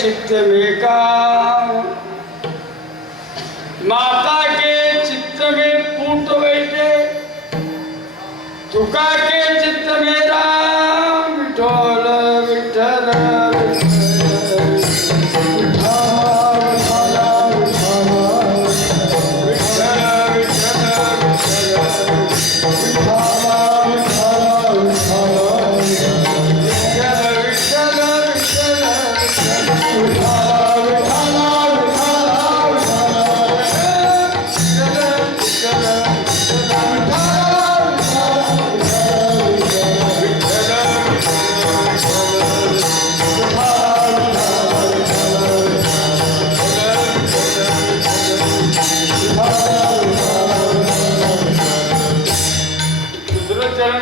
चित्त में काम, माता के चित्त में पूत बैठे, तुका के चित्त में राम विठोल विठल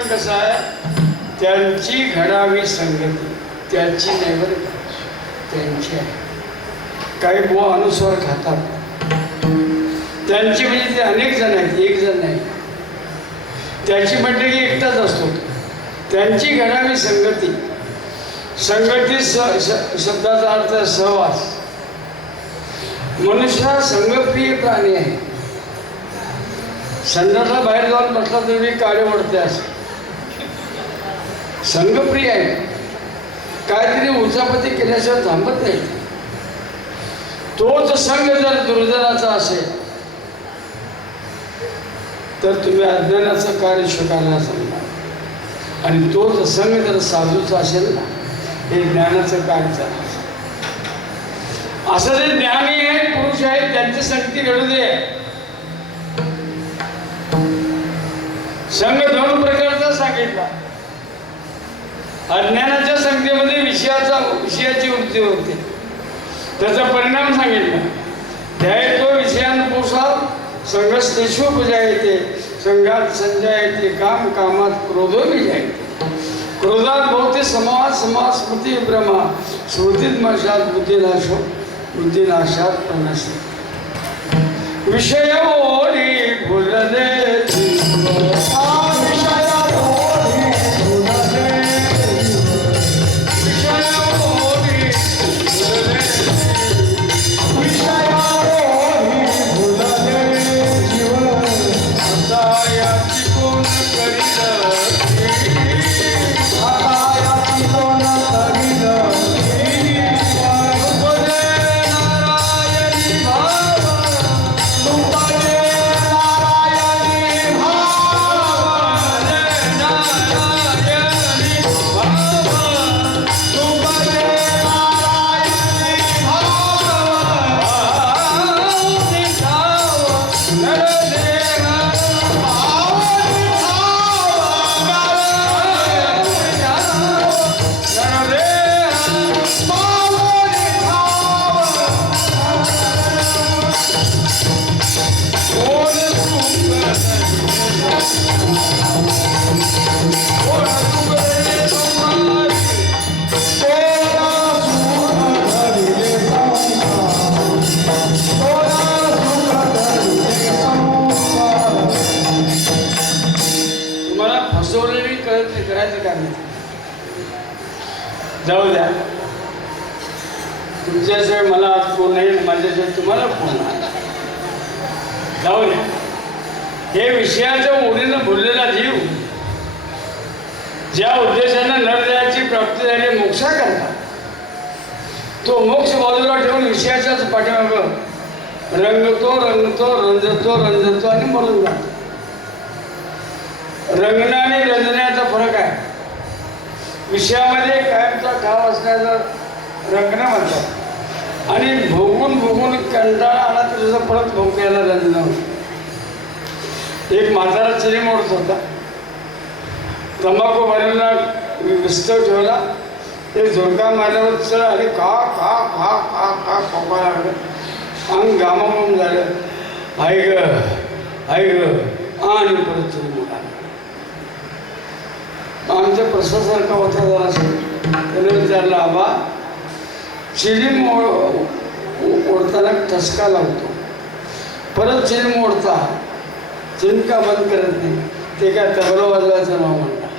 कसं आहे, त्यांची घडावी संगती, त्यांची नैवर त्यांची आहे. काही बुवा अनुस्वार खातात, त्यांची म्हणजे ते अनेक जण आहेत, एक जण नाही. त्याची म्हटलं की एकटाच असतो. त्यांची घडावी संगती, संगती शब्दाचा अर्थ सहवास. मनुष्य हा संगप्रिय प्राणी आहे. संडासला बाहेर जाऊन बसला तरी काळे ओढते असं संगप्रिय आहे. काहीतरी उचापती केल्याशिवाय थांबत नाही. तोच संघ जर दुर्जनाचा असेल तर तुम्ही अज्ञानाचं कार्य स्वीकारला समजा, आणि तोच संघ जर साधूचा असेल ना, हे ज्ञानाचं कार्य चाललं. असं जे ज्ञानी आहे, पुरुष आहेत, त्यांची संगती घडू दे. संघ दोन प्रकारचा सांगितला. अज्ञानाच्या संगतीमध्ये विषयाची वृत्ती होते, त्याचा परिणाम सांगितला. ध्यायतो विषयानुपोषाव संघस्तेषुपजायते, संघात संजायते काम, कामात क्रोधो विजायते. क्रोधात भवते समास, समास स्मृती विभ्रमा, स्मृतीत मशात बुद्धिनाशो, बुद्धिनाशात प्रणाशो. विषय ओढी भुलले जाऊ द्या. तुमच्याशिवाय मला आज फोन नाही, माझ्याशिवाय तुम्हाला फोन आला. जाऊ द्या. हे विषयाच्या ओढीनं भरलेला जीव ज्या उद्देशानं नरदेहाची प्राप्ती झाली मोक्षाकरता, तो मोक्ष बाजूला ठेवून विषयाच्याच पाठीमागं रंगतो रंगतो रंजतो रंजतो आणि मरून जातो. रंगणं आणि रंजण्याचा फरक आहे. विषयामध्ये कायमचा ठाव असण्याचं रंगणं म्हणतात, आणि भोगून भोगून कंटाळा आला तर त्याचं परत भोगायला रंजणं होतं. एक म्हातारा चिरी मोडत होता, तंबाखू भरलेला विस्तव ठेवला, ते झोडका मारल्यावर चढ आली, खा खा खा खा खा खोका लागलं, अंग घामाघूम झालं. आई ग आणि परत चिरी मोडा. आमच्या प्रसासारखा होता जरा असेल. त्याने विचारलं, आबा चिरी ओढताना ठसका लावतो, परत चिरी मोडता चिमका बंद करत नाही, ते काय तबला वाजवायचं नाव म्हणतात,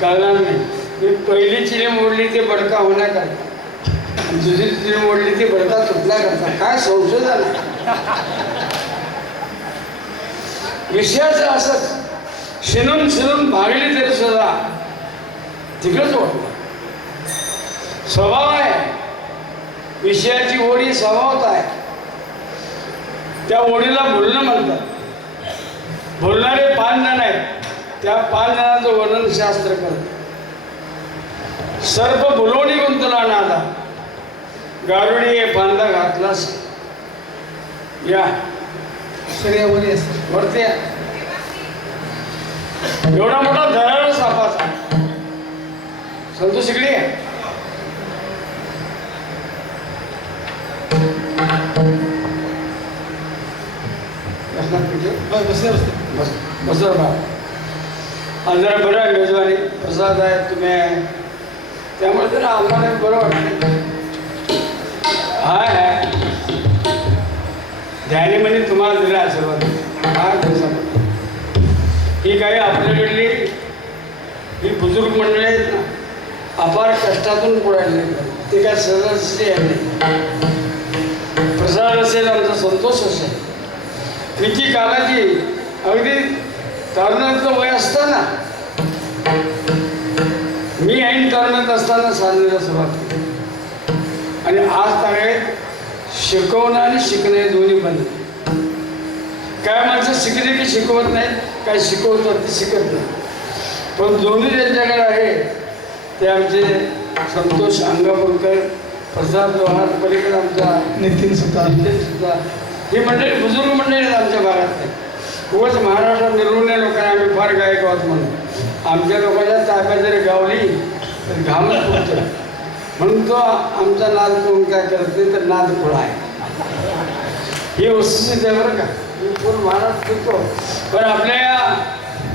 कळणार नाही. मी पहिली चिरी मोडली ते बडका होण्याकरता, दुसरी तिने मोडली ती भरता तुटला करता काय संशोधन आहे. विषयाचं असंच शिनून शिनून भागली तरी सुद्धा तिकडंच वाटलं. स्वभाव आहे विषयाची ओढी स्वभावत आहे. त्या ओढीला बोलणं म्हणतात. बोलणारे 5 जण आहेत. त्या 5 जणांचं वर्णन शास्त्र करतं. सर्प बोलवणी गुंतला नादा गारुडी फांदा घातलास या शरीरामध्ये असतं वरती एवढा मोठा दराड सापाचा संतोष इकडे आहे. बसले बसते बस बस बा आणि जरा बरं आहे मेजवानी प्रसाद आहे तुम्ही आहे त्यामुळे जरा आम्हाला बरं वाटतं. हाय ध्यानी म्हणे तुम्हाला दिला आशीर्वाद काय दिवसामध्ये ही काही आपल्याकडली ही बुजुर्ग मंडळी आहेत ना अपार कष्टातून पुढायला ते काय सहजासहजी आहे नाही. प्रसाद असेल आमचा संतोष असेल तिची कालाची अगदी तरुणाचं वय असताना मी ऐन तरुणात असताना साधनेला सुरुवात केली आणि आज तागेत शिकवणं आणि शिकणं हे दोन्ही बंद. काय माणसं शिकली की शिकवत नाहीत काय शिकवतात ते शिकत नाही पण दोन्ही ज्यांच्याकडे आहे ते आमचे संतोष अंगापूरकर प्रसाद व्यवहार पलीकडे आमचा नितीन सुद्धा सुद्धा ही मंडळी बुजुर्ग मंडळी आहेत आमच्या भागात. उगाच महाराष्ट्रात निर्वण्य लोकांना आम्ही फार गायक आहोत म्हणून आमच्या लोकांच्या ताब्यात जरी गावली तर घामच फुटतं म्हणून तो आमचा नाद कोण काय करत नाही तर नाद खुळा आहे. ही वस्तुस्थिती आहे बरं का. मी पूर्ण महाराष्ट्र फिरतो पण आपल्या या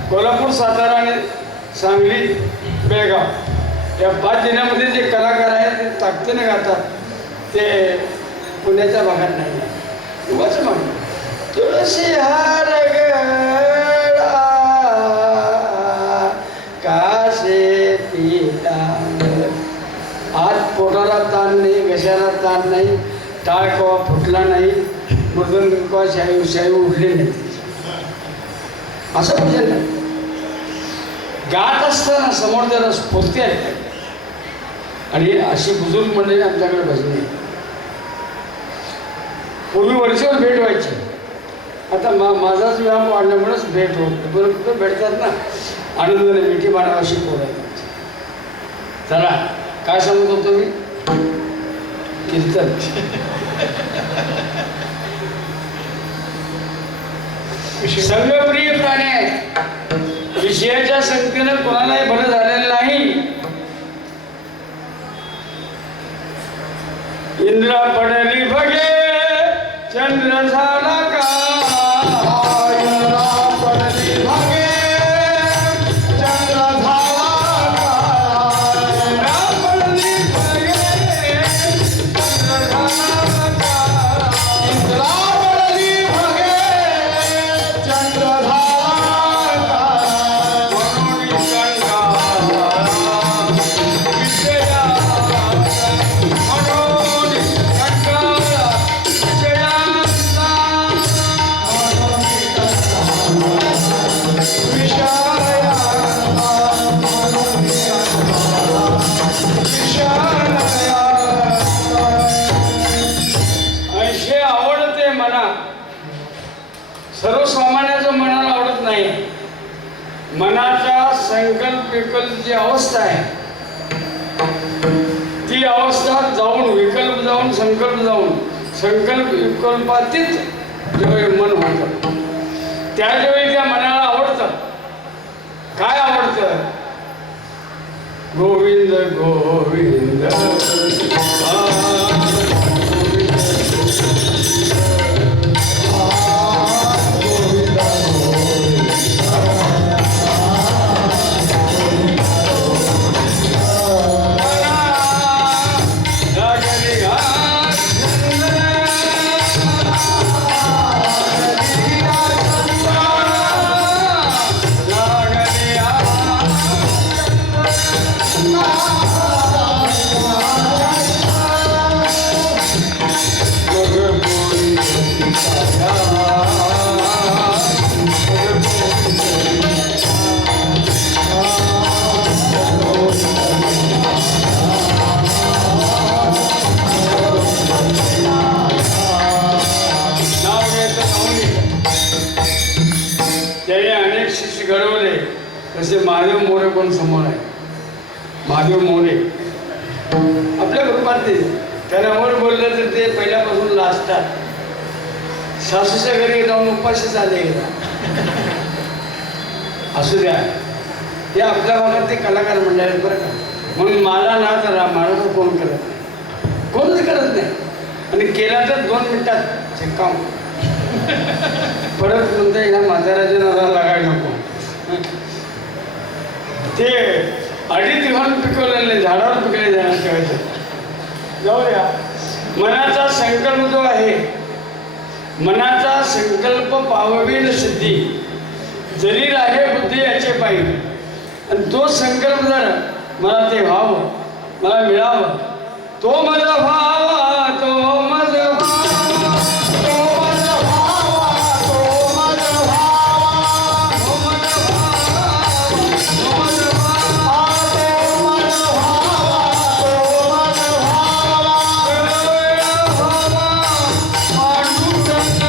कोल्हापूर सातारा आणि सांगली बेळगाव या 5 जिल्ह्यामध्ये जे कलाकार आहेत ते ताकदीने गातात ते पुण्याच्या भागात नाही. उगाच म्हण तुळशी हार गळा कासे पीतांबर. आज पोटाला ताण नाही घशाला ताण नाही टाळ कवा फुटला नाही मृदंग कवा शाही उठली नाही असं भजन नाही. गात असताना समोर त्याला स्फूर्ती आहे आणि अशी बुजुर्ग मंडळी आमच्याकडे भजन आहे. पूर्वी वर्षावर भेट व्हायची आता माझाच व्यायाम वाढल्यामुळेच भेट होत बरं कुठं भेटतात ना आनंदाने मिठी मारावाशी बोलायचं. चला काय सांगत होतो मी कीर्तन संघप्रिय प्राणी आहे. विषयाच्या संख्येनं कोणालाही बरं झालेलं नाही. इंद्र पडली भगे चंद्र झाला का सर्वसामान्याचं मनाला आवडत नाही. मनाच्या संकल्प विकल्प जी अवस्था आहे ती अवस्था जाऊन विकल्प जाऊन संकल्प विकल्पातीत ज्यावेळी मन होतं त्यावेळी त्या मनाला आवडतं. काय आवडतं? गोविंद गोविंद तसे महादेव मोरे कोण समोर आहे. महादेव मोरे आपल्या ग्रुपातले, त्यांना वर बोललं तर ते पहिल्यापासून लाजतात. सासूच्या घरी जाऊन उपाशीच आले असू द्या. ते आपल्या भागात ते कलाकार मंडळ आहेत बरं का. म्हणून मला ना तर मला कोण करत नाही, कोणच करत नाही. आणि केला तर 2 मिनिटात शिक्काम. परत म्हणता ह्या म्हाताऱ्याच्या नादाला लागायला नको. ते अडीच घेऊन पिकवलेले झाडावर पिकले जाणार ठेवायचं. जाऊया. मनाचा संकल्प जो आहे, मनाचा संकल्प पाववील सिद्धी, जरी राहे बुद्धी याचे पाहिजे. आणि तो संकल्प जर मला ते व्हावं, मला मिळावं, तो माझा व्हावा, तो माझा व्हावा, तो माझा व्हावा, तो माझा व्हावा, तो माझा व्हावा, तो माझा व्हावा, तो माझा व्हावा, तो माझा व्हावा, पांडुरंग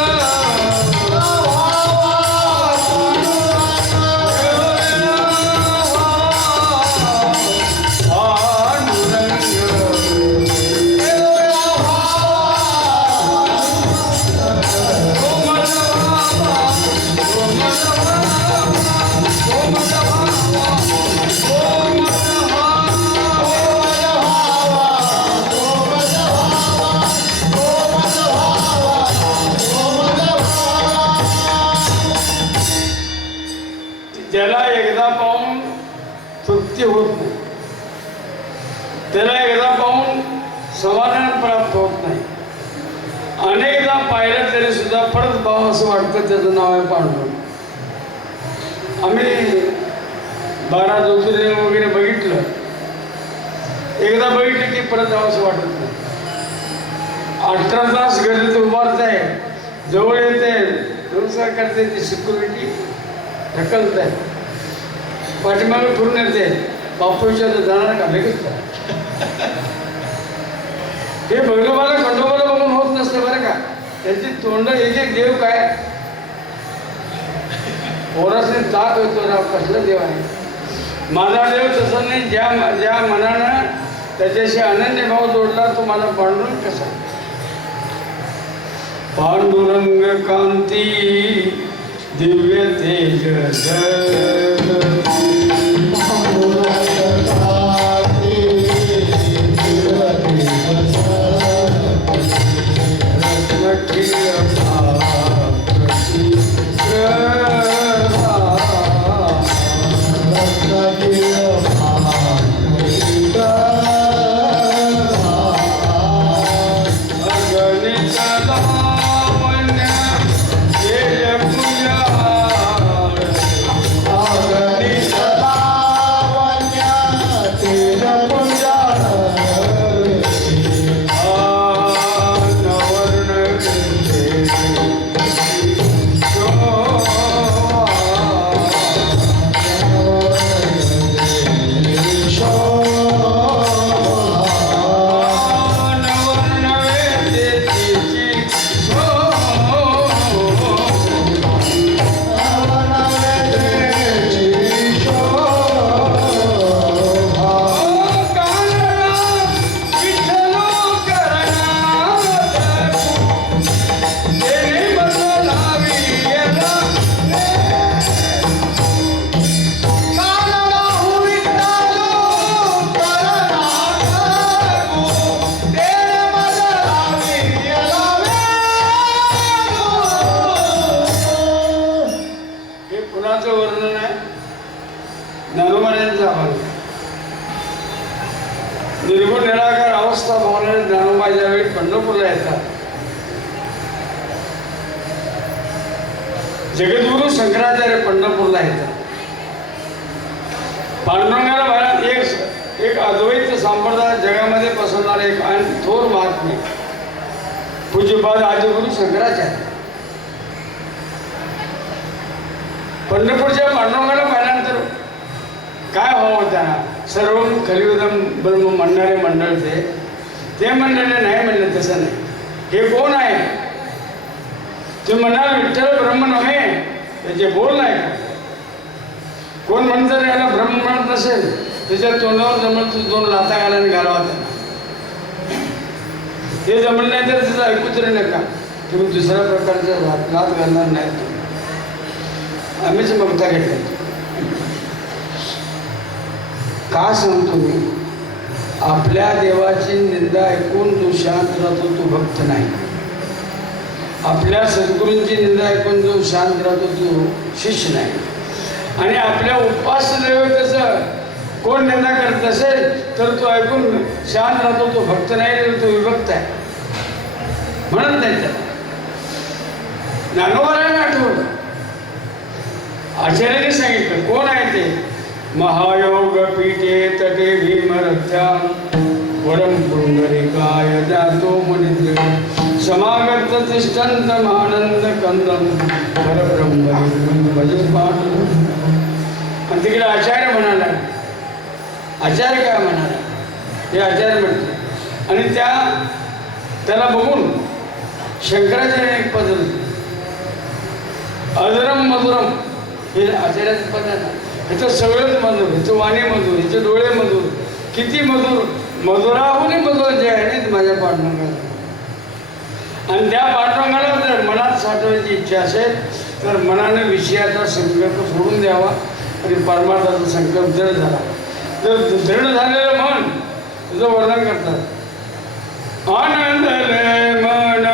त्याला एकदा पाहून तृप्ती होत नाही, त्याला एकदा पाहून समाधान प्राप्त होत नाही. अनेकदा पाहिलं तरी सुद्धा परत भाव असं वाटतं. त्याचं नाव आहे पांडुरंग. आम्ही 12 ज्योतिर्लिंग वगैरे बघितलं, एकदा बघितलं की परत जावं असं वाटत नाही. 18 तास गर्दीत उभारत आहे, जवळ येते, व्यवसाय करते, ती सिक्युरिटी ढकलत आहे, पाठीमागे फिरून येते, बापू विचारलं जाणार का लगेच का. हे भैरवाला खंडोबाला बघून होत नसतं बरं का. त्यांची तोंड एक एक देव काय पोरासने दात होतो राव, कसलं देव आहे. माझा देव तसं नाही. ज्या मनानं त्याच्याशी अनन्य भाव जोडला तो माझा पांडुरंग कसा. पांडुरंग कांती दिव्य तेज वर्णन आहे. ज्ञानोबांचा अभंग. निर्गुण निराकार अवस्था भावने ज्ञानोबा ज्यावेळी पंढरपूरला येतात, जगद्गुरु शंकराचार्य पंढरपूरला येतात. पांडुरंगाला भारत एक अद्वैत संप्रदाय जगामध्ये पसरणारे एक थोर महात्मे पूज्यपाद आदिगुरु शंकराचार्य. पंढरपूरच्या पांडुरंगाला पाहिल्यानंतर काय व्हावं त्यांना. सर्व खलियुगम ब्रह्म म्हणणारे मंडळ ते म्हणणारे नाही म्हणले तसं नाही. हे कोण आहे ते म्हणाल विठ्ठल ब्रह्म नव्हे, त्याचे बोल नाही. कोण म्हणतं याला ब्रह्म म्हणत नसेल त्याच्या तोंडावर जमलं तू 2 लाथा घालायला घालावा त्यांना. हे जमलं नाही तर तिचं ऐकू तरी नका. तुम्ही दुसऱ्या प्रकारच्या लाथ घालणार नाही. आम्हीच ममता घेतली. का सांगतो मी? आपल्या देवाची निंदा ऐकून तू शांत राहतो, तू भक्त नाही. आपल्या सद्गुरूंची निंदा ऐकून जो शांत राहतो तो शिष्य नाही. आणि आपल्या उपास्य दैवताचं कोण निंदा करत असेल तर तो ऐकून शांत राहतो, तो भक्त नाही, तर तो विभक्त आहे. म्हणत नाही त्याला. ज्ञानोबारायला आठवलं, आचार्याने सांगितलं. कोण आहे ते? महायोग पीठे तटे भीमरथ्याम वरम पुंडरीकाय जातो मुनिद्र समागत तिष्ठन्त आनंद कंदम परब्रह्म भज पाठ. आणि तिकडे आचार्य म्हणाला. आचार्य काय म्हणाला हे आचार्य म्हणते. आणि त्याला बघून शंकराचार्य एक पद अजरम मधुरम हे आचार्याचं पद आहे. ह्याचं सगळंच मधुर, ह्याचं वाणी मधुर, ह्याचे डोळे मधुर, किती मधुर, मधुराहूनही मधुर जे आहे माझ्या पांडुरंगाला. आणि त्या पांडुरंगाला जर मनात साठवायची इच्छा असेल तर मनाने विषयाचा संकल्प सोडून द्यावा आणि परमार्थाचा संकल्प दृढ झाला. जर दृढ झालेलं मन तुझं वर्णन करतात. आनंदले मन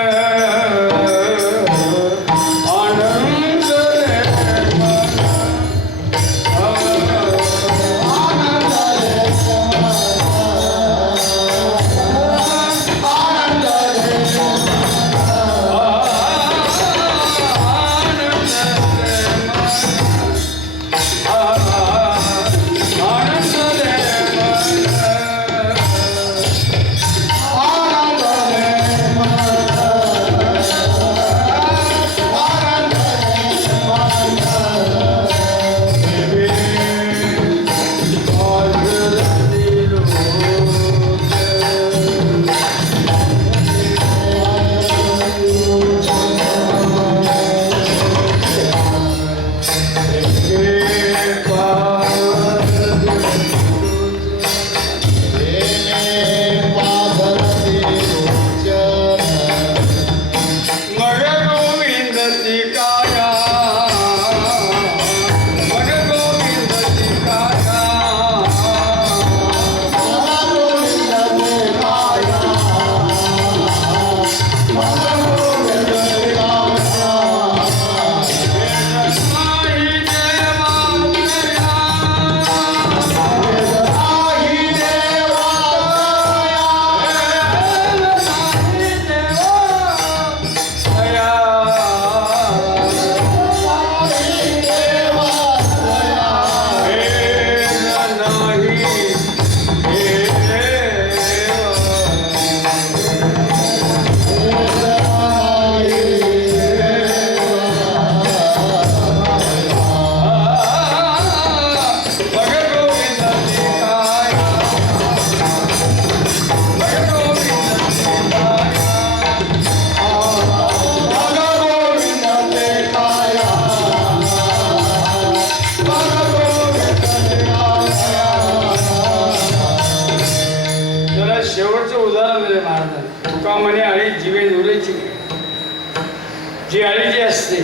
जी आळी जी असते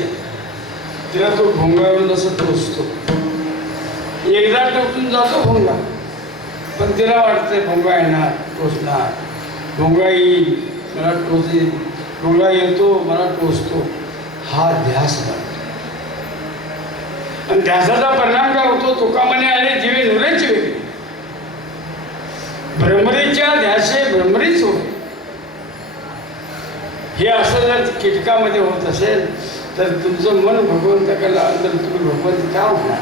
तिला तो भोंगावरून असं टोचतो. एकदा टोचून जातो भोंगा, पण तिला वाटतंय भोंगा येणार, टोचणार, भोंगा येईल मला टोचेल, भोंगा येतो मला टोचतो, हा ध्यास लागतो. आणि ध्यासाचा परिणाम काय होतो? तुका म्हणे आले जीवे नुरेची वेगळी. भ्रमरीच्या ध्यासे भ्रमरीच होते. हे असं जर कीटकामध्ये होत असेल तर तुमचं मन भगवंताकडे लावलं तर तुम्ही भगवंत का होणार?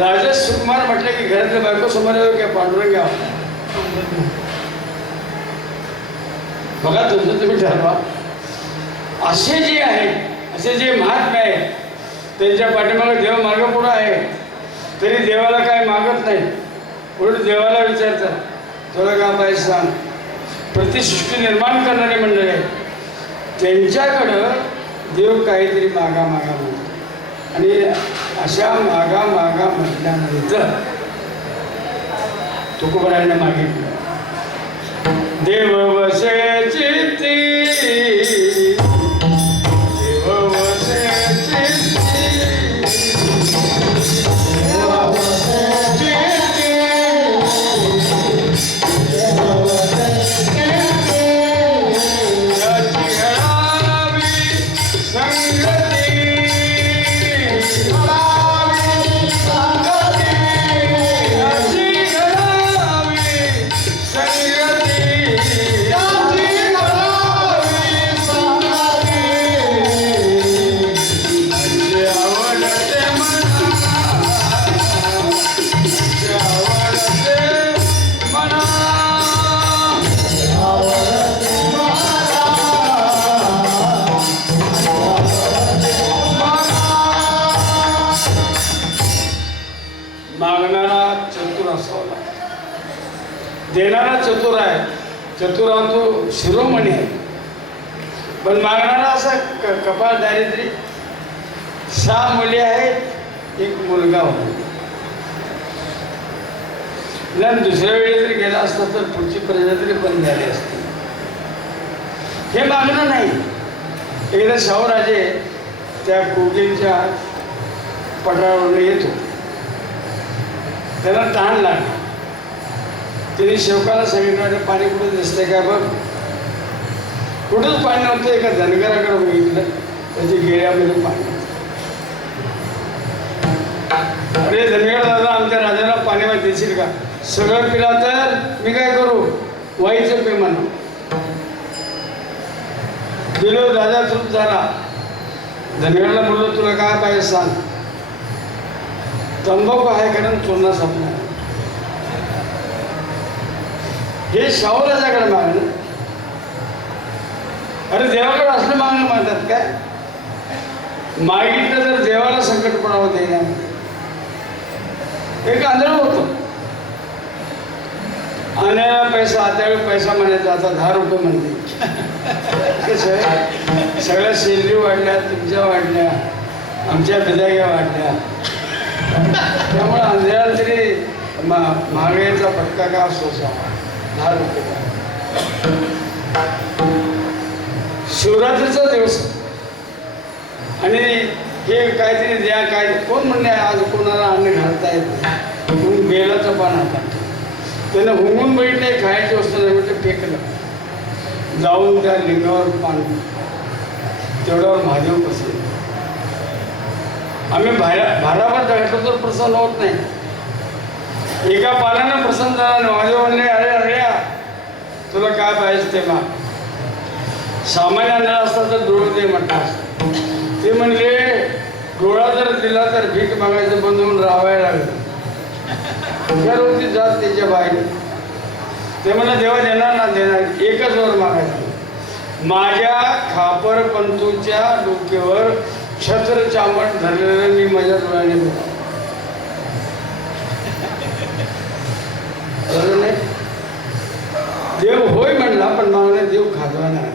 राजा सुकुमार म्हटलं की घरातल्या बायको समोर येऊ काय पांडुरंग घ्यावा. बघा तुमचं तुम्ही ठरवा. असे जे आहे, असे जे महात्मे आहे त्यांच्या पाठीमागे देव मार्गपुढं आहे, तरी देवाला काय मागत नाही. उलट देवाला विचारतात तुला का पाहिजे सांग. प्रतिसृष्टी निर्माण करणारे मंडळ आहे त्यांच्याकडं देव काहीतरी मागा मागा म्हणतो आणि अशा मागा मागा म्हटल्यानंतर तुकोबारायने मागितलं, देव वसे चित्ती, देव वसे चित्ती, देव वसे चित्ती, देव वसे चित्ती, याची घडावी संगती, घडावी संगती, याची घडावी संगती, याची घडावी संगती, जे आवडते मना, जे आवडते मना, आवडते मागणारा चतुर असावा, देणारा चतुर आहे, चतुरा तो शिरोमणी आहे, पण मागणारा असा कपाळ दारिद्र्य. 6 मुली आहेत, 1 मुलगा होता. जर दुसऱ्या वेळी जरी गेला असता तर पुढची प्रजा तरी बंद झाली असती. हे मागणं नाही. एकदा शाहूराजे त्या कोकिलच्या पठारावरून येतो, त्याला तहान लागला. तिने शेवकाला सांगितलं, पाणी कुठे दिसतंय काय बघ. कुठंच पाणी नव्हतं. एका धनगराकडे बघितलं, त्याच्या गेळ्यामध्ये पाणी. अरे धनगर दादा, आमच्या राजाला पाणी देशील का? सगळं पिला तर मी काय करू, वाईचं पे म्हणा. गेलो, राजा तृप्त झाला. धनगराला बोललो, तुला काय पाहिजे सांग. तंबाखू आहे कारण चूर्ण सापणार. हे शाहूराजाकडे मागणं. अरे देवाकडे असलं मागणं म्हणतात काय? मागितलं तर देवाला संकट पडावं देणार. एक आंधळ होतं, आणायला पैसा, त्यावेळी पैसा म्हणायचा, आता 10 रुपये म्हणते. कसं आहे, सगळ्या शेलरी वाढल्या, तुमच्या वाढल्या, आमच्या बिदाग्या वाढल्या. त्यामुळे अंधेराला तरी महागाईचा फटका का सोसावा. 10 रुपये. शिवरात्रीचा दिवस आणि हे काहीतरी द्या, काय कोण म्हणणे आज कोणाला अन्न घालता येत नाही. म्हणून बेलाचं पान हातात त्यानं हुंगून बघितलं, खायची वस्तू नाही म्हटलं, फेकलं. जाऊन त्या लिंगावर पान, तेवढ्यावर महादेव बसले. आम्ही भाराभर घातलं तर प्रसन्न होत नाही. एका पानानं प्रसन्न झाला. महादेव म्हणले, अरे अरे तुला काय पाहिजे ते माग. सामान्य आणला असता तर डोळं दे म्हटलं असतं. ते म्हणले, डोळा जर दिला तर भीक मागायचं बंद होऊन राहायला लागलं. होती जात त्याच्या बाहेर. ते म्हणलं, देवा देणार ना देणार. एकच वर मागायचं, माझ्या खापर पंतूच्या डोक्यावर छत्र चांबट धरलेलं मी माझ्या डोळ्याने बघा. देव होय म्हणला, पण मागणे देव खाजवा नाही.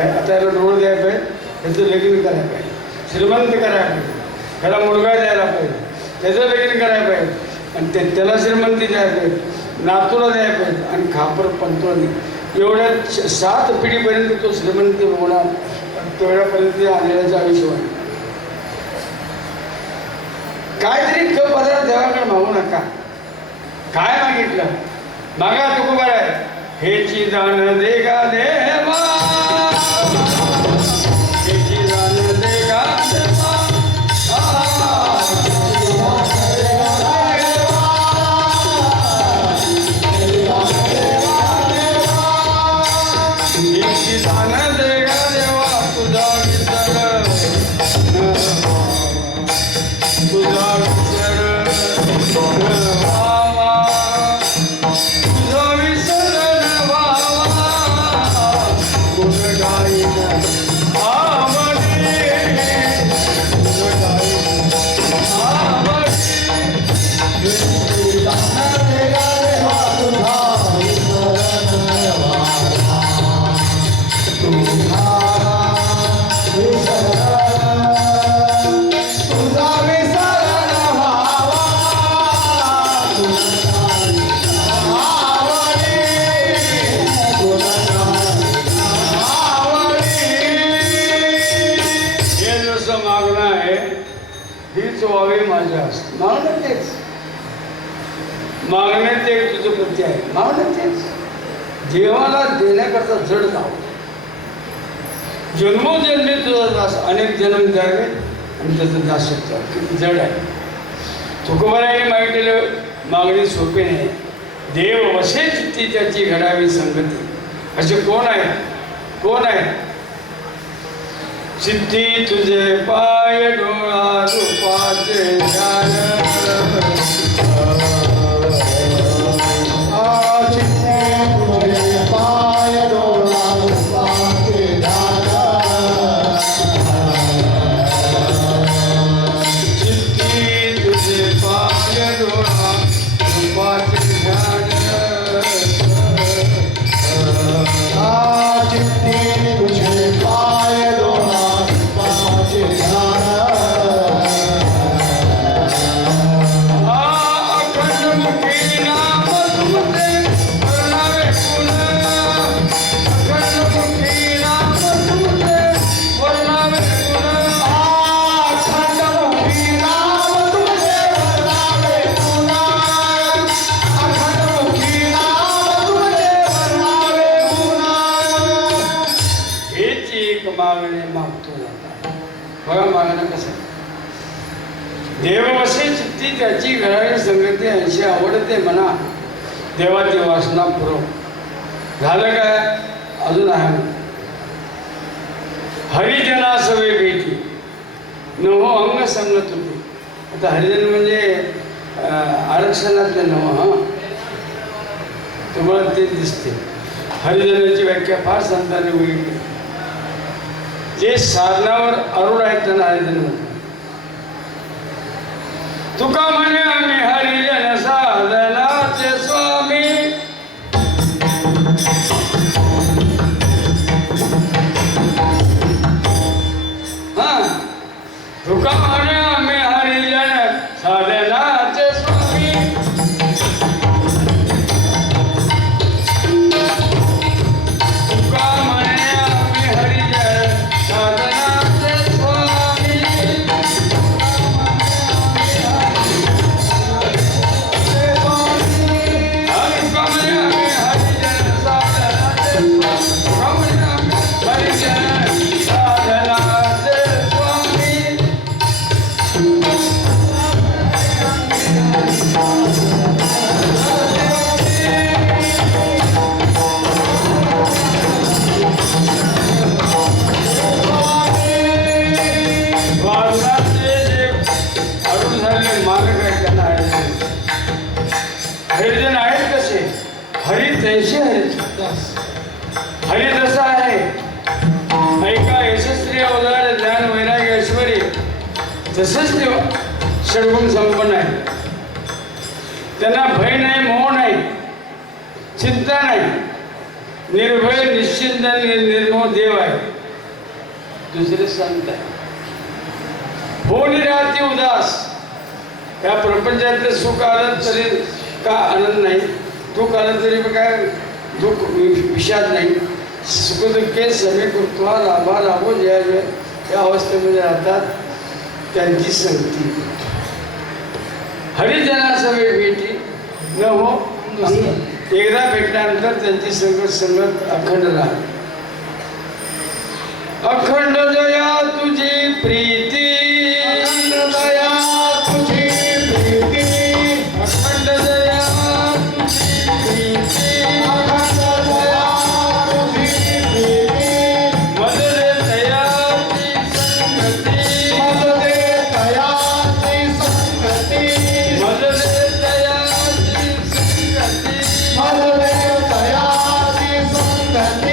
आता याला डोळ द्यायला पाहिजे, त्याचं लग्न करायला पाहिजे, श्रीमंत करायला पाहिजे, त्याला मुलगा द्यायला पाहिजे, त्याचं लग्न करायला पाहिजे, आणि त्याला श्रीमंती द्यायला पाहिजे, नातूला द्यायला पाहिजे, आणि खापर पंतोनी एवढ्या 7 पिढीपर्यंत तो श्रीमंती होणार. तेवढ्यापर्यंत आलेल्याचं आयुष्य वाढ. काहीतरी पदार्थ देवाकडे मागू नका. काय मागितलं मागा, तुकोबार आहे. हेची जाण देगा देवा, हेची जाण देगा देवा, हेची जाण देगा देवा, तुझा विसर, तुझा विसर भावा, तुझा विसर भावा, मागणं तेच. मागणं ते तुझं कृत्य आहे. मागणं तेच. देवाला देण्याकरता जड जावं. जन्मोजन्मी तुझा दास, अनेक जन्म द्यावे आणि त्याचं दासत्व किती जड आहे. तुकोबाराने मागितलेलं मागणी सोपी नाही. देव वसे चित्ती त्याची घडावी संगती. असे कोण आहेत? कोण आहेत? सिद्धी तुझे पाय डोळा रूपाचे ध्यान. मागणे मागतो जाता. बघा मागणं कसं. देववसे चित्ती त्याची घडावी संगती. ऐंशी आवडते म्हणा देवाची वासना पुरव. झालं काय? अजून आहे. हरिजना सवे भेटी नवो अंग संगत होती. आता हरिजन म्हणजे आरक्षणातले नव. हां, तुम्हाला ते दिसते. हरिजनाची व्याख्या फार संतांनी वेगळी. जे साधनावर अरुण आहेत त्यांना हरिजन म्हणतात. तुका म्हणे आम्ही हरिजन साधनाचे स्वामी. हा, तुका म्हणे आम्ही हरिजन साधनाचे स्वामी. तुका म्हणे आम्ही हरिजन साधनाचे स्वामी. हरिजन आहेत कसे? हरी तैसे हरिदास. हरी जसा आहे ऐका यशस्वी अवतार ज्ञान वैराग्य ऐश्वर्य तसंच ते षडगुण संपन्न आहे. त्यांना भय नाही, मोह नाही, चिंता नाही. निर्भय निश्चिंत निर्मोह देव आहे. दुसरे संत आहे. होणी राहते उदास. या प्रपंचातलं सुख आलं तरी का आनंद नाही, दुःख आलं तरी काय दुःख विषाद नाही. सुखदुःखे समे कृत्वा लाभा लाभो जया जय या अवस्थेमध्ये राहतात. त्यांची संगती. हरिजना सवे भेटी न हो. एकदा भेटल्यानंतर त्यांची संगत अखंड राहते. अखंड दया तुझी प्रीती. अखंड दया तुझी प्रीती. अखंड दया तुझी प्रीती. अखंड दया तुझी प्रीती. मदरे दयाची संगती. मदरे दयाची संगती. मदरे दयाची संगती. मदरे दयाची संगती.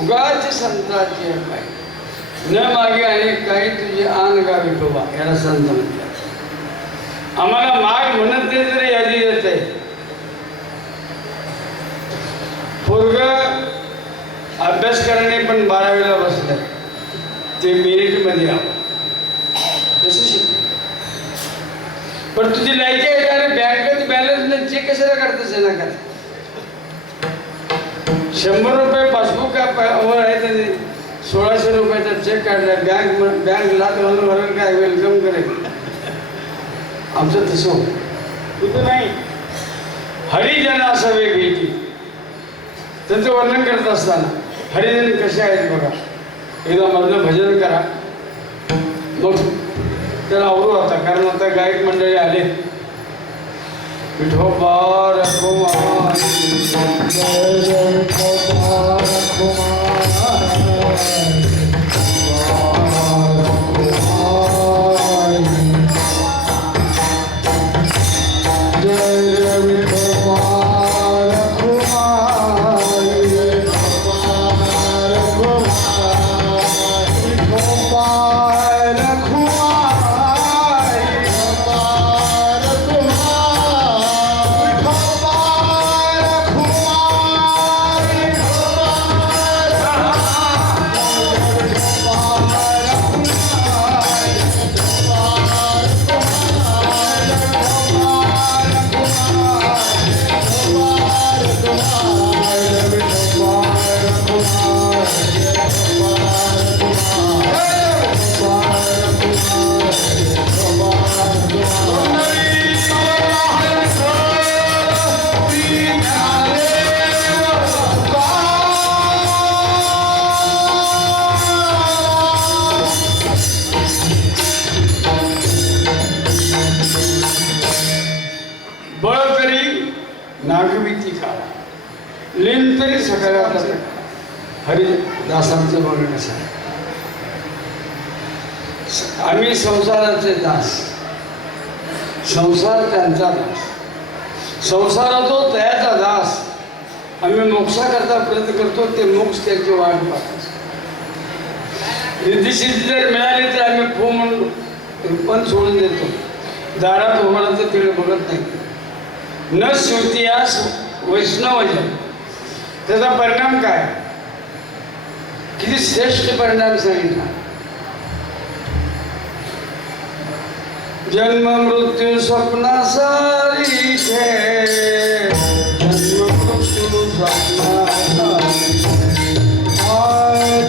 उगाच संतांची काय न मागे अनेक काही तुझे आन गावी ठोबा. याला संत म्हणतात. आम्हाला माग म्हणत नाही तरी यादी येत आहे. पोरग अभ्यास करणे पण 12वीला बसलं ते मेरिटमध्ये यावं तसं शिकतो. पण तुझी लायकी आहे का रे? बँकेत बॅलन्स नाही चेक कशाला काढतोस ना का? 100 रुपये पासबुक वर आहे त्याने 1600 रुपयाचा चेक काढला. बँक लाख घालून भरेल काय वेलकम करेल. आमचं तसं होतं. तुझं नाही. हरिजन असावे भेटी त्यांचं वर्णन करत असताना हरिजन कसे आहेत बघा. एकदा मधलं भजन करा मग त्याला आवरू आता, कारण आता गायक मंडळी आले. विठोबा रघुमाई जय विठोबा नागविती काळा लिन तरी सगळ्यात हरिदासांचं बघणं कसं आहे. आम्ही संसाराचे दास, संसार त्यांचा दास, संसार तो त्याचा दास. आम्ही मोक्षाकरता प्रयत्न करतो, ते मोक्ष त्याची वाट पाहतो. रिद्धिसिद्धी जर मिळाली तर आम्ही फो म्हणून पण सोडून देतो. दारात उभारलं तर तिकडे बघत नाही. न श्रुतियास वैष्णवजन त्याचा परिणाम काय? किती श्रेष्ठ परिणाम सांगितला. जन्म मृत्यू स्वप्ना सारी थे, जन्म मृत्यू स्वप्ना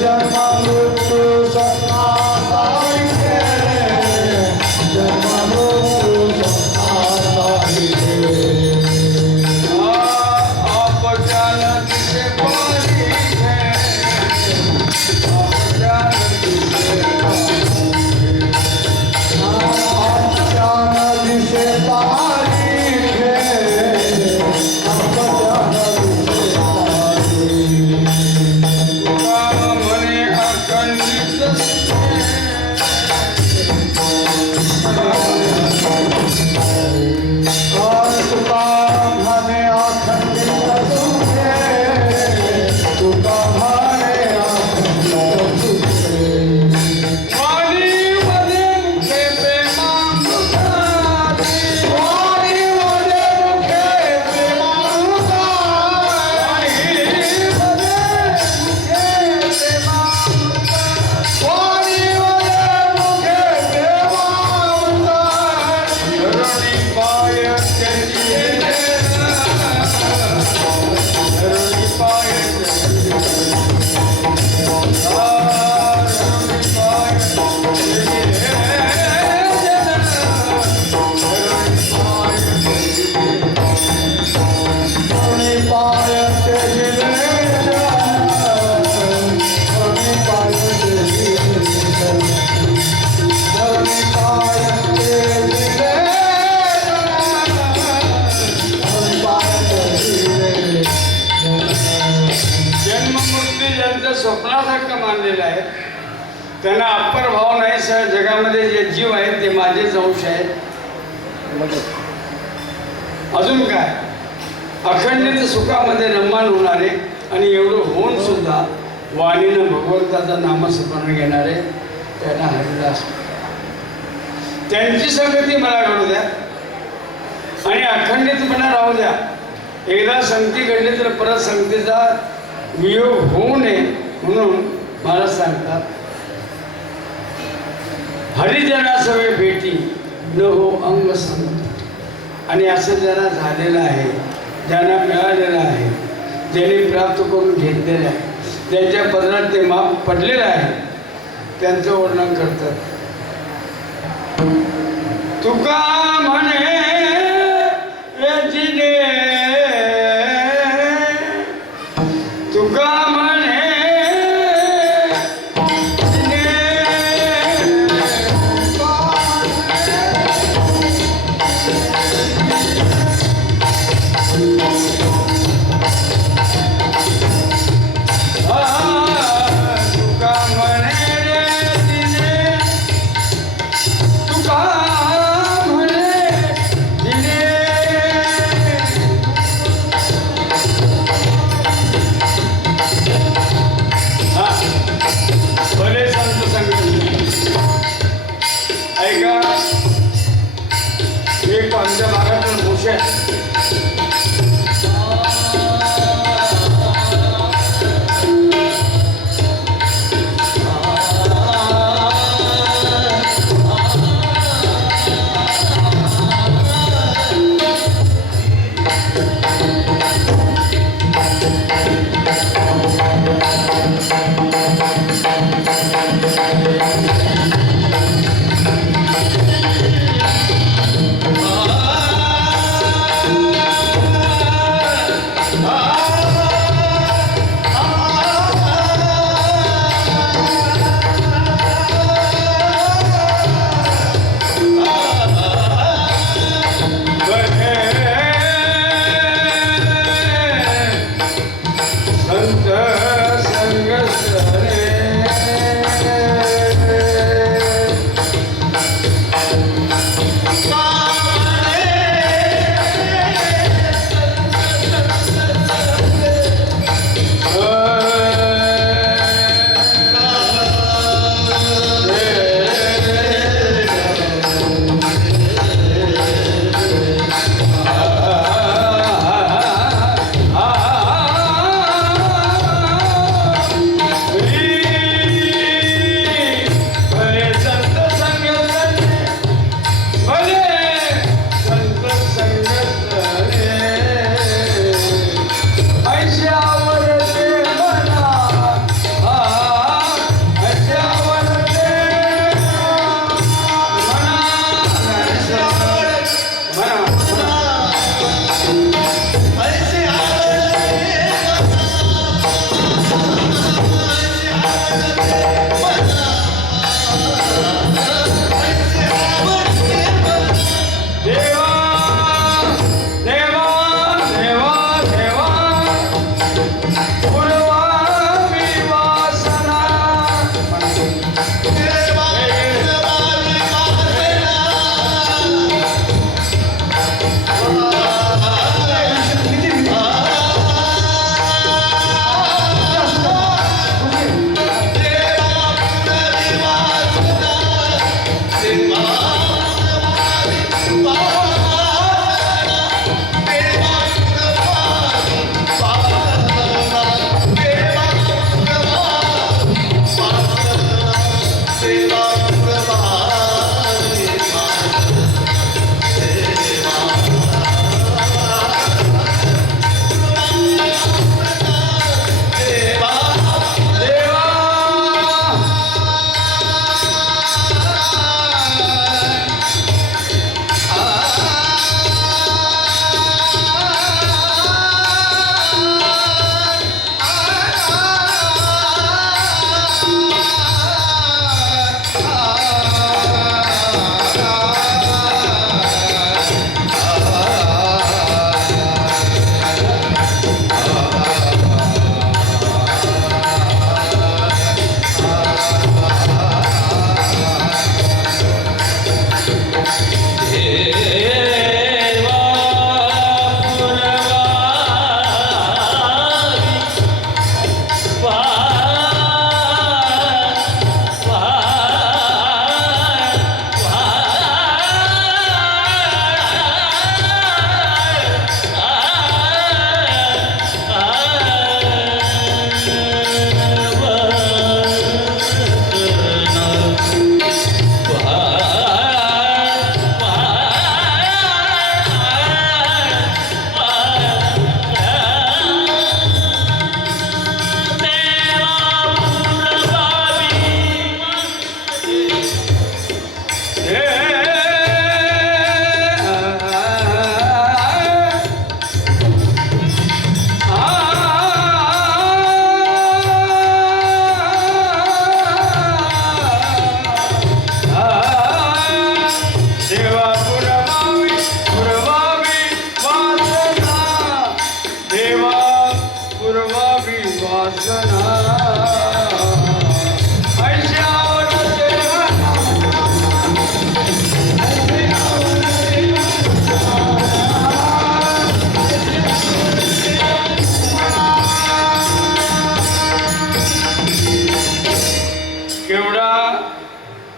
जन्म मृत्यू स्वप्ना सारी थे, जन्म मृत्यू स्वप्ना सारी थे. स्वप्नासारखं मानलेलं आहे. त्यांना अप्पर भाव नाही. सर जगामध्ये जे जीव आहेत ते माझेच अंश आहेत. अजून काय अखंडित सुखामध्ये रममाण होणारे आणि एवढं होऊन सुद्धा वाणीनं भगवंताचं नामस्मरण घेणारे त्यांना हरिदास. त्यांची संगती मला घडू द्या आणि अखंडितपणा राहू द्या. एकदा संगती घडली तर परत संगतीचा वियोग होऊ नये म्हणून मला सांगतात हरिजनासवे भेटी न हो अंग संगत. आणि असं ज्यांना झालेलं आहे, ज्यांना मिळालेलं आहे, ज्यांनी प्राप्त करून घेतलेलं आहे, ज्यांच्या पदरात ते माप पडलेलं आहे, त्यांचं वर्णन करतात. तुका म्हणे रजिने, तुका म्हणे एक आमच्या भागातून भूषण संत संग सरे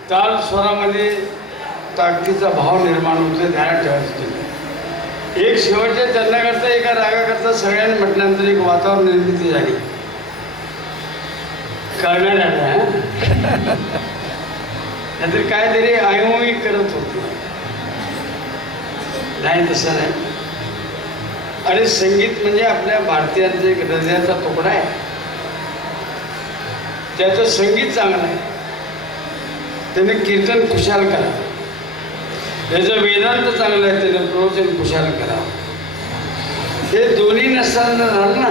ताल स्वरामध्ये ताकदीचा भाव निर्माण होतो, ध्यानात ठेवायचं तुम्ही. एक शेवटच्या चरणाकरता एका रागाकरता सगळ्यांनी म्हटल्यानंतर एक वातावरण निर्मिती झाली. कळणार आता नाहीतर काहीतरी आयमोही करत होतो. नाही तसं नाही. आणि संगीत म्हणजे आपल्या भारतीयांचा एक हृदयाचा तुकडा आहे. त्याचं संगीत चांगलं आहे, त्याने कीर्तन खुशाल करा. त्याचं वेदांत चांगलं आहे, त्यानं प्रवचन खुशाल करा. हे दोन्ही नसताना झालं ना,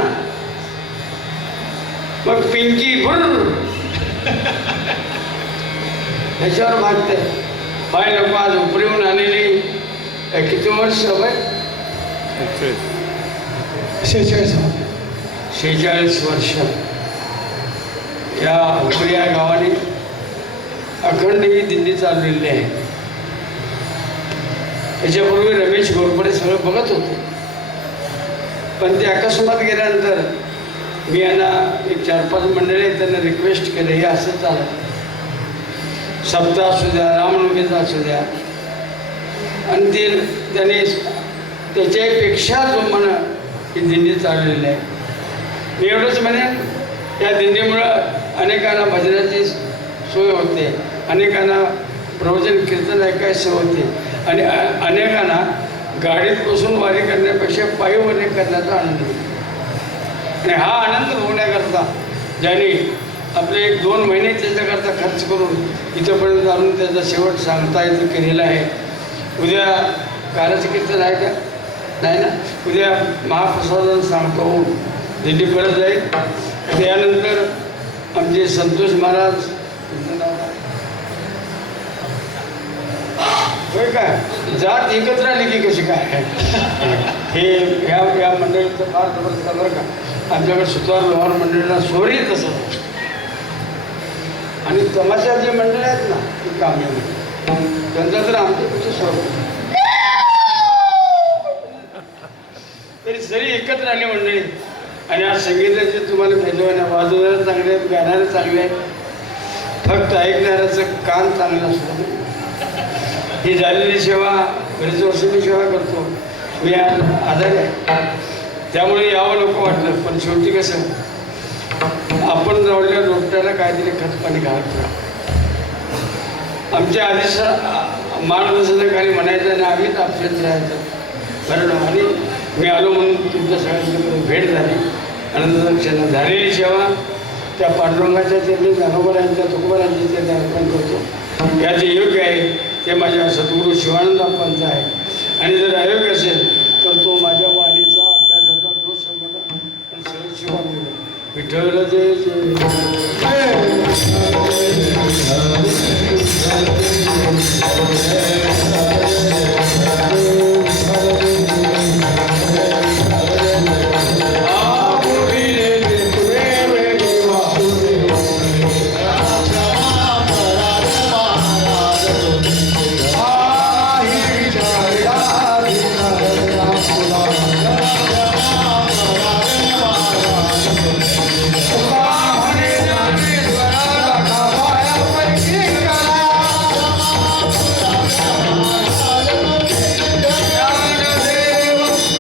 मग पिंकी भुर ह्याच्यावर भागते. बाय नको आज उपरीहून आलेली किती वर्ष बाय 46 46 वर्ष या उपरी या गावाने अखंड ही दिंडी चाललेली आहे. याच्यापूर्वी रमेश घोरपडे सगळं बघत होते, पण ते अकस्मात गेल्यानंतर मी यांना एक 4-5 मंडळी त्यांना रिक्वेस्ट केलं, हे असं चालतं, सप्ताह असू द्या, रामनवमीचा असू द्या. आणि ते त्याने त्याच्यापेक्षा जो म्हणा ही दिंडी चाललेली आहे. मी एवढंच म्हणेन, या दिंडीमुळं अनेकांना भजनाची सोय होते, अनेकांना प्रवचन कीर्तन ऐकायची सोय होते, आणि अनेकांना गाडीत बसून वारी करण्यापेक्षा पायी वारी करण्याचा आनंद होतो. आणि हा आनंद होण्याकरता ज्यांनी आपले 1-2 महिने त्याच्याकरता खर्च करून इथंपर्यंत आणून त्याचा शेवट सांगता येतं केलेला आहे. उद्या कालाचं कीर्तन आहे का? नाही ना. उद्या महाप्रसादानं सांगतो दिंडी परत जाईल. त्यानंतर आमचे संतोष महाराज होय काय जात एकत्र आली की कशी काय हे ह्या मंडळीचं फार जबरदस्त बरं का. आमच्याकडे सुतार लोहार मंडळीला सोरी तसं, आणि तमाशा जे मंडळ आहेत ना ती कामी त्यांचा तर आमच्यापेक्षा सोड तरी सरी एकत्र आली मंडळी. आणि आज संगीताचे तुम्हाला भेजवायला वाजवणारे चांगले आहेत, गाणारे चांगले आहेत, फक्त ऐकणाऱ्याचं कान चांगलं असतं. ही झालेली सेवा बरेच वर्ष मी सेवा करतो. मी आज आजारी आहे, त्यामुळे यावं नको वाटलं. पण शेवटी कसं आपण जवळल्या रोपट्याला काहीतरी खतपाणी घालत राहा. आमच्या आधी मार्गदर्शनाखाली म्हणायचं आणि आम्हीच आपल्याच राहायचं बरं. आणि मी आलो म्हणून तुमच्या सगळ्यांची भेट झाली, आनंदाचं क्षण झालेली सेवा त्या पांडुरंगाच्या चरणी, ज्ञानोबरांच्या तुकोबारांच्या चरणी अर्पण करतो. या जे योग्य आहे ते माझ्या सद्गुरू शिवानंद अप्पांचा आहे, आणि जर अयोग्य असेल तर तो माझ्या वाणीचा अभ्यासाचा दोष समजा आणि सगळं शिवानंद विठ्ठल जय जय.